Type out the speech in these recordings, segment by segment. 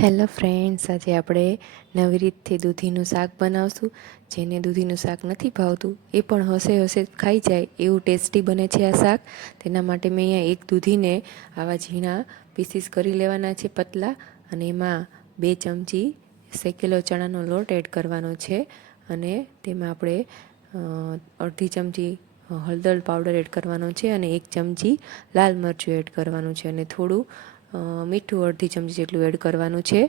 Hello friends, આજે આપણે નવી રીતથી દૂધીનું શાક બનાવશું. જેને દૂધીનું શાક નથી ભાવતું એ પણ હસે ખાઈ જાય એવું ટેસ્ટી બને છે આ શાક. તેના માટે મેં અહીંયા એક દૂધીને આવા ઝીણા પીસીસ કરી લેવાના છે પતલા, અને એમાં 2 ચમચી શેકેલો ચણાનો લોટ એડ કરવાનો છે. અને તેમાં આપણે અડધી ચમચી હળદર પાવડર એડ કરવાનો છે, અને 1 ચમચી લાલ મરચું એડ કરવાનું છે, અને થોડું મીઠું અડધી ચમચી જેટલું એડ કરવાનું છે,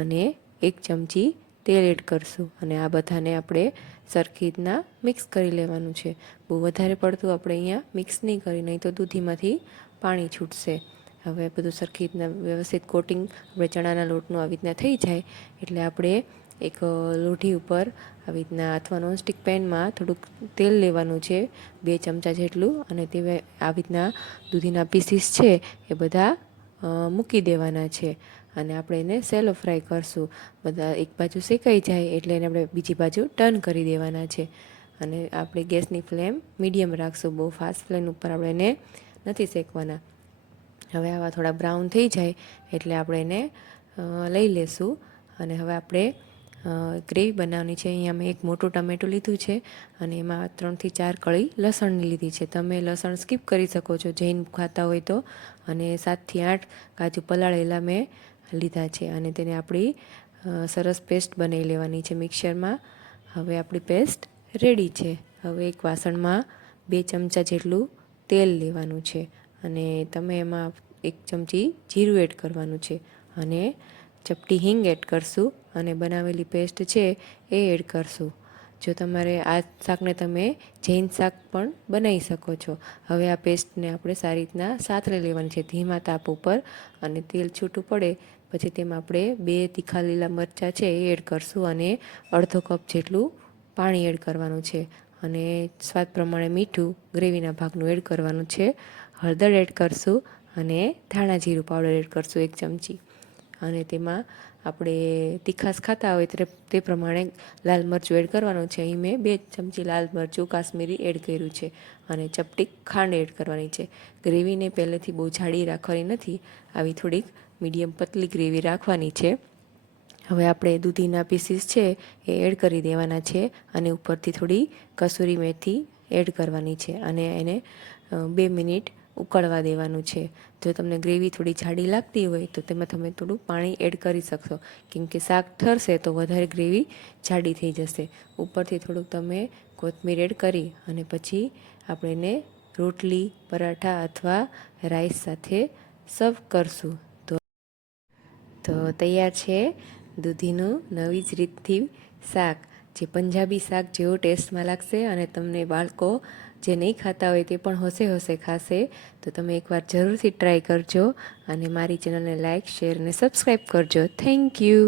અને 1 ચમચી તેલ એડ કરશું. અને આ બધાને આપણે સરખી રીતના મિક્સ કરી લેવાનું છે. બહુ વધારે પડતું આપણે અહીંયા મિક્સ નહીં કરી, નહીં તો દૂધીમાંથી પાણી છૂટશે. હવે બધું સરખી રીતના વ્યવસ્થિત કોટિંગ આપણે ચણાના લોટનું આવી રીતના થઈ જાય એટલે આપણે એક લોઢી ઉપર આવી રીતના અથવા નોનસ્ટિક પેનમાં થોડુંક તેલ લેવાનું છે, 2 ચમચા જેટલું, અને તે આવી રીતના દૂધીના પીસીસ છે એ બધા મૂકી દેવાના છે. અને આપણે એને સેલો ફ્રાય કરશું. બધા એક બાજુ શેકાઈ જાય એટલે એને આપણે બીજી બાજુ ટર્ન કરી દેવાના છે. અને આપણે ગેસની ફ્લેમ મીડિયમ રાખશું, બહુ ફાસ્ટ ફ્લેમ ઉપર આપણે એને નથી શેકવાના. હવે આવા થોડા બ્રાઉન થઈ જાય એટલે આપણે એને લઈ લેશું. અને હવે આપણે ગ્રેવી બનાવવાની છે. અહીંયા મેં એક મોટું ટમેટું લીધું છે, અને એમાં 3 થી 4 કળી લસણની લીધી છે. તમે લસણ સ્કીપ કરી શકો છો જૈન ખાતા હોય તો. અને 7 થી 8 કાજુ પલાળેલા મેં લીધા છે, અને તેને આપણી સરસ પેસ્ટ બનાવી લેવાની છે મિક્સરમાં. હવે આપણી પેસ્ટ રેડી છે. હવે એક વાસણમાં 2 ચમચા જેટલું તેલ લેવાનું છે, અને તમે એમાં 1 ચમચી જીરું એડ કરવાનું છે, અને ચપટી હિંગ એડ કરશું, અને બનાવેલી પેસ્ટ છે એ એડ કરશું. જો તમારે આ શાકને તમે જૈન શાક પણ બનાવી શકો છો. હવે આ પેસ્ટને આપણે સારી રીતના સાતળી લેવાની છે ધીમા તાપ ઉપર, અને તેલ છૂટું પડે પછી તેમાં આપણે 2 તીખા લીલા મરચાં છે એ એડ કરશું, અને અડધો કપ જેટલું પાણી એડ કરવાનું છે, અને સ્વાદ પ્રમાણે મીઠું ગ્રેવીના ભાગનું એડ કરવાનું છે. હળદર એડ કરશું, અને ધાણા જીરું પાવડર એડ કરશું 1 ચમચી. અને તેમાં આપણે તીખાશ ખાતા હોય તે પ્રમાણે લાલ મરચું એડ કરવાનું છે. અહીં મેં 2 ચમચી લાલ મરચું કાશ્મીરી એડ કર્યું છે, અને ચપટી ખાંડ એડ કરવાની છે. ગ્રેવીને પહેલેથી બહુ જાડી રાખવાની નથી, આવી થોડીક મીડિયમ પતલી ગ્રેવી રાખવાની છે. હવે આપણે દૂધીના પીસીસ છે એ એડ કરી દેવાના છે, અને ઉપરથી થોડી કસૂરી મેથી એડ કરવાની છે, અને એને 2 મિનિટ ઉકળવા દેવાનું છે. જો તમને ગ્રેવી થોડી જાડી લાગતી હોય તો તેમાં તમે થોડું પાણી એડ કરી શકશો, કેમ કે શાક ઠરશે તો વધારે ગ્રેવી જાડી થઈ જશે. ઉપરથી થોડુંક તમે કોથમીર એડ કરી અને પછી આપણે એને રોટલી, પરાઠા અથવા રાઈસ સાથે સર્વ કરશું. તો તૈયાર છે દૂધીનું નવી જ રીતથી શાક, જે પંજાબી શાક જેવો ટેસ્ટમાં લાગશે, અને તમને બાળકો જે નહીં ખાતા હોય તે પણ હોશે ખાશે. તો તમે એકવાર જરૂરથી ટ્રાય કરજો, અને મારી ચેનલને લાઇક, શેર અને સબસ્ક્રાઈબ કરજો. Thank you.